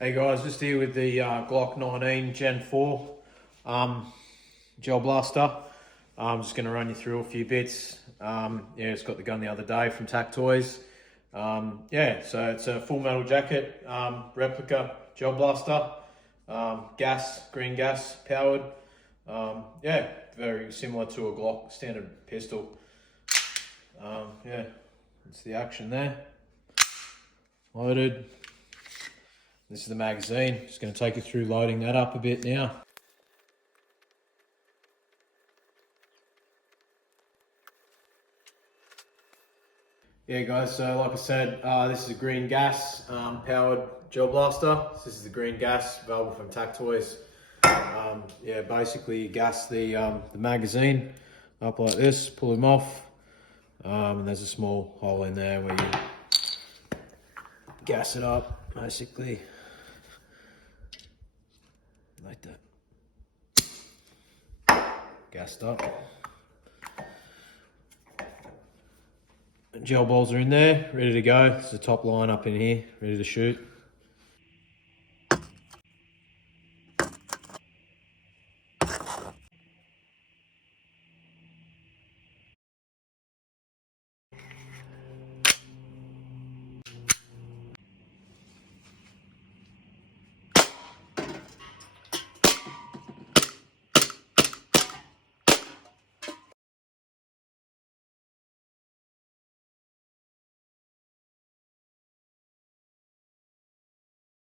Hey guys, just here with the Glock 19 Gen 4 gel blaster. I'm just going to run you through a few bits. It's got the gun the other day from Tactoys. So it's a full metal jacket, replica gel blaster, green gas powered. Very similar to a Glock standard pistol. It's the action there. Loaded. This is the magazine. Just going to take you through loading that up a bit now. Yeah guys, so like I said, this is a green gas powered gel blaster. This is the green gas available from Tactoys. Basically you gas the magazine up like this, pull them off, and there's a small hole in there where you gas it up, basically. Like that. Gassed up. Gel balls are in there, ready to go. There's a top line up in here, ready to shoot.